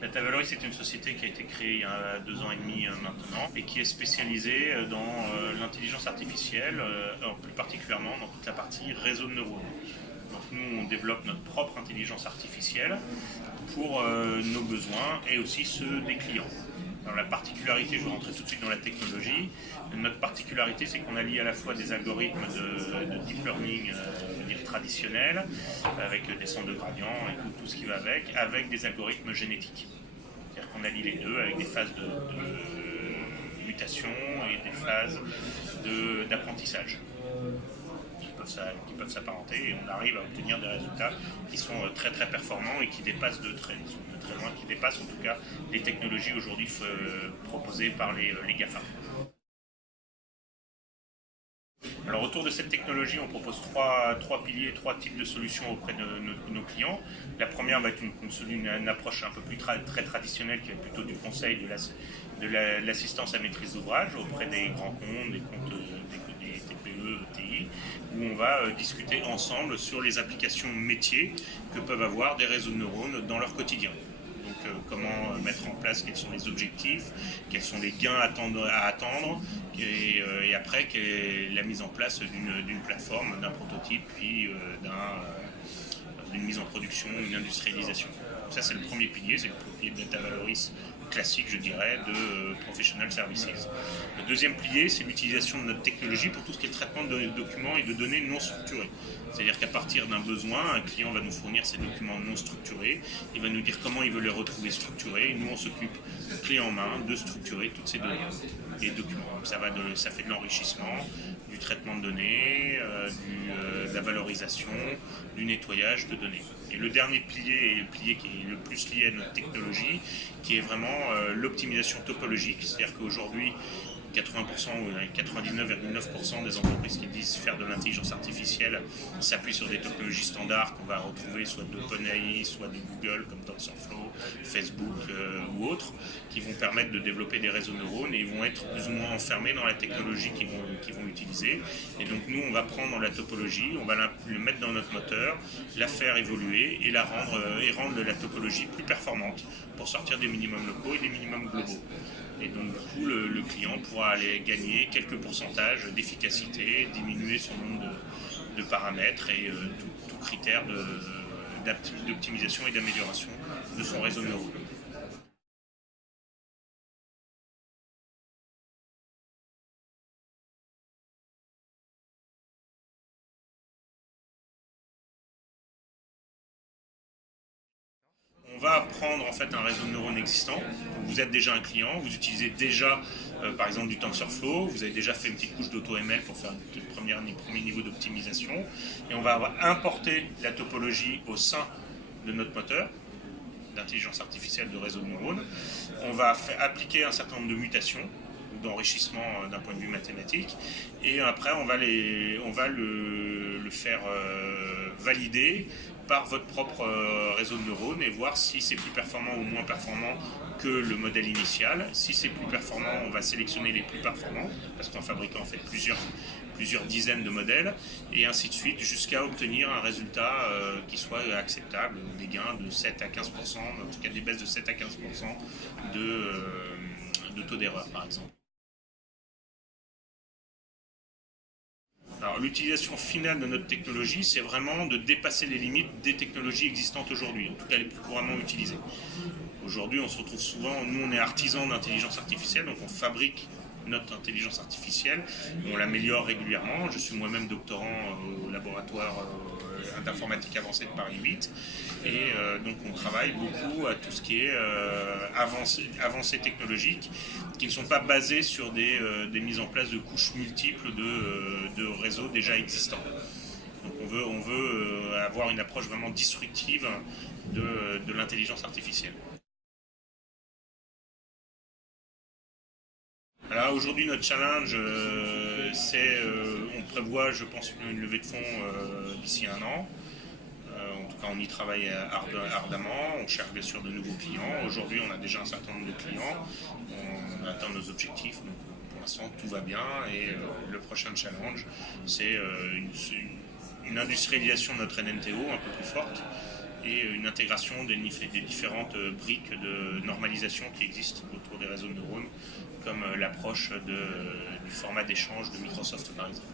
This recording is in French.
DataValory, c'est une société qui a été créée il y a 2 ans et demi maintenant et qui est spécialisée dans l'intelligence artificielle, plus particulièrement dans toute la partie réseau de neurones. Donc nous, on développe notre propre intelligence artificielle pour nos besoins et aussi ceux des clients. Alors la particularité, je vais rentrer tout de suite dans la technologie, notre particularité c'est qu'on allie à la fois des algorithmes de deep learning traditionnels, avec descente de gradient et tout ce qui va avec des algorithmes génétiques. C'est-à-dire qu'on allie les deux avec des phases de mutation et des phases d'apprentissage qui peuvent s'apparenter, et on arrive à obtenir des résultats qui sont très très performants et qui dépassent de très loin, qui dépassent en tout cas les technologies aujourd'hui proposées par les GAFA. Alors autour de cette technologie, on propose trois piliers, 3 types de solutions auprès de nos clients. La première va être une approche un peu plus très traditionnelle, qui est plutôt du conseil, de l'assistance à maîtrise d'ouvrage auprès des grands comptes, des TPE, ETI, où on va discuter ensemble sur les applications métiers que peuvent avoir des réseaux de neurones dans leur quotidien. Donc comment mettre en place, quels sont les objectifs, quels sont les gains à attendre, et après quelle est la mise en place d'une plateforme, d'un prototype, puis d'une mise en production, une industrialisation. Donc ça c'est le premier pilier, c'est le pilier de DataValory classique, je dirais, de Professional Services. Le deuxième pilier, c'est l'utilisation de notre technologie pour tout ce qui est traitement de documents et de données non structurées. C'est-à-dire qu'à partir d'un besoin, un client va nous fournir ces documents non structurés, il va nous dire comment il veut les retrouver structurés, et nous on s'occupe, clé en main, de structurer toutes ces données et documents. Ça fait de l'enrichissement, du traitement de données, de la valorisation, du nettoyage de données. Et le dernier pilier, et le pilier qui est le plus lié à notre technologie, qui est vraiment l'optimisation topologique. C'est-à-dire qu'aujourd'hui, 80% ou 99,9% des entreprises qui disent faire de l'intelligence artificielle s'appuient sur des topologies standards qu'on va retrouver soit d'OpenAI, soit de Google comme TensorFlow, Facebook ou autres, qui vont permettre de développer des réseaux de neurones, et ils vont être plus ou moins enfermés dans la technologie qu'ils vont utiliser. Et donc nous, on va prendre la topologie, on va le mettre dans notre moteur, la faire évoluer et rendre la topologie plus performante pour sortir des minimums locaux et des minimums globaux. Et donc du coup, le client pourra aller gagner quelques pourcentages d'efficacité, diminuer son nombre de paramètres et tout critère d'optimisation et d'amélioration de son réseau de neurones. On va prendre en fait un réseau de neurones existant. Vous êtes déjà un client, vous utilisez déjà par exemple du TensorFlow, vous avez déjà fait une petite couche d'AutoML pour faire un premier niveau d'optimisation, et on va importer la topologie au sein de notre moteur d'intelligence artificielle de réseau de neurones. On va appliquer un certain nombre de mutations, d'enrichissement d'un point de vue mathématique, et après on va le faire valider par votre propre réseau de neurones et voir si c'est plus performant ou moins performant que le modèle initial. Si c'est plus performant, on va sélectionner les plus performants, parce qu'en fabriquant en fait plusieurs dizaines de modèles, et ainsi de suite, jusqu'à obtenir un résultat qui soit acceptable, des gains de 7 à 15%, en tout cas des baisses de 7 à 15% de taux d'erreur par exemple. Alors l'utilisation finale de notre technologie, c'est vraiment de dépasser les limites des technologies existantes aujourd'hui, en tout cas les plus couramment utilisées. Aujourd'hui, on se retrouve souvent, nous on est artisans d'intelligence artificielle, donc on fabrique notre intelligence artificielle, on l'améliore régulièrement. Je suis moi-même doctorant au laboratoire d'informatique avancée de Paris 8, et donc on travaille beaucoup à tout ce qui est avancées technologiques qui ne sont pas basées sur des mises en place de couches multiples de réseaux déjà existants. Donc on veut avoir une approche vraiment disruptive de l'intelligence artificielle. Alors aujourd'hui notre challenge, on prévoit, je pense, une levée de fonds d'ici un an. En tout cas, on y travaille ardemment, on cherche bien sûr de nouveaux clients. Aujourd'hui, on a déjà un certain nombre de clients, on atteint nos objectifs, donc pour l'instant tout va bien, et le prochain challenge, c'est une industrialisation de notre NNTO un peu plus forte, et une intégration des différentes briques de normalisation qui existent autour des réseaux de neurones, comme l'approche du format d'échange de Microsoft par exemple.